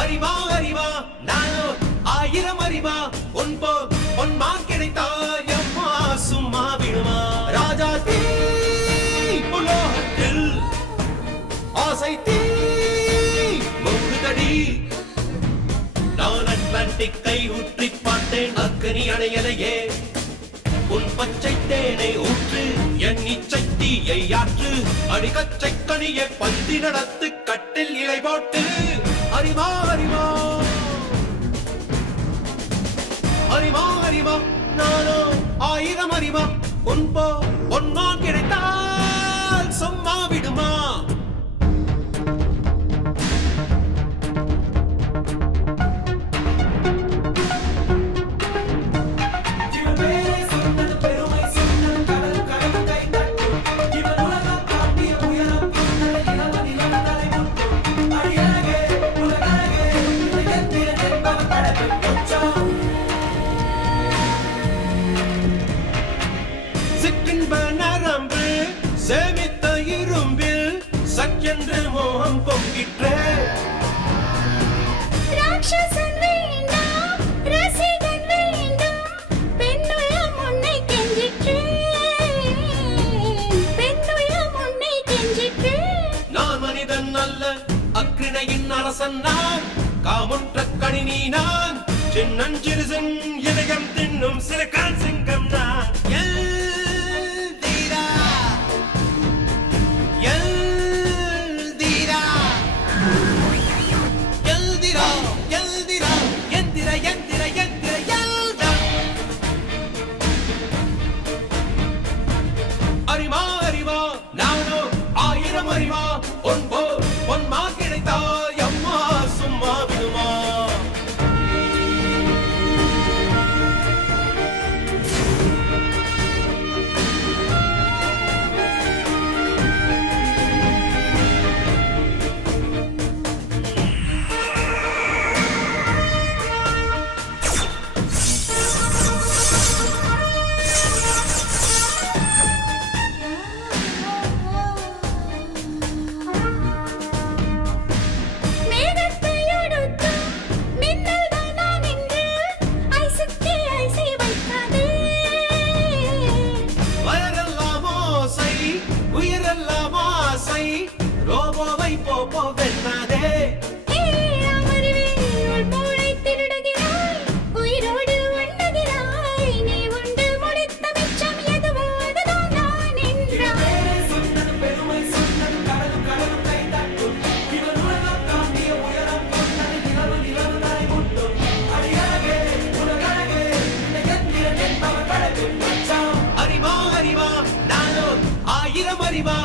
அறிவா அறிவா நானோ ஆயிரம் அறிவா பொன்மா கிடைத்தாயம்மா சும்மா விடுமா ராஜா தீ புலோகத்தில் ஆசை தீ முகுதடி நான் அட்லாண்டிக்கை ஊற்றி பார்த்தேன் அக்கனி அணையலையே உன் பச்சை தேனை ஊற்று என் இச்சை தீயை ஆற்று அடிகச்சை கனியை பந்தி நடத்து கட்டில் இலை போட்டு அறிவா அறிவா அறிவா அறிவா நானோ ஆயிரம் அறிவா பொன்மா கிடைத்தால் சும்மா விடுமா சேமித்த இரும்பில் சக்கென்று மோகம் பொங்கிற்றே ராட்சசன் வேண்டாம் ரசிகன் வேண்டும் பெண்ணுள்ளம் உன்னை கெஞ்சிற்றே பெண்ணுள்ளம் உன்னை கெஞ்சிற்றே நான் மனிதன் அல்ல அக்கிணையின் அரசன் நான் காமுற்ற கணினி நான் சின்னஞ்சிறுசன் இதயம் தின்னும் சிறுகால் சிங்கம் நான் அறிவா அறிவா நானோ ஆயிரம் அறிவா பொன்மா கிடைத்தாய் அம்மா சும்மா விடுமா ரோபோவை போப்போ வெண்ணாதே அமர்வே உள் மூளை திருடுகிறாய் உயிரோடு உண்ணுகிறாய் நீ உண்டு முடித்த மிச்சம் எதுவோ அதுதான் நான் என்றாய் சொன்னது பெருமை சொன்னது கடலும் கை தட்டும் இவன் உலகம் தாண்டிய உயரம் கொண்டது நிலவு தலை முட்டும் அடியழகே உலகழகே எந்திரன் என்பவர் கடவுள் அறிவா அறிவா நானோ ஆயிரம் அறிவா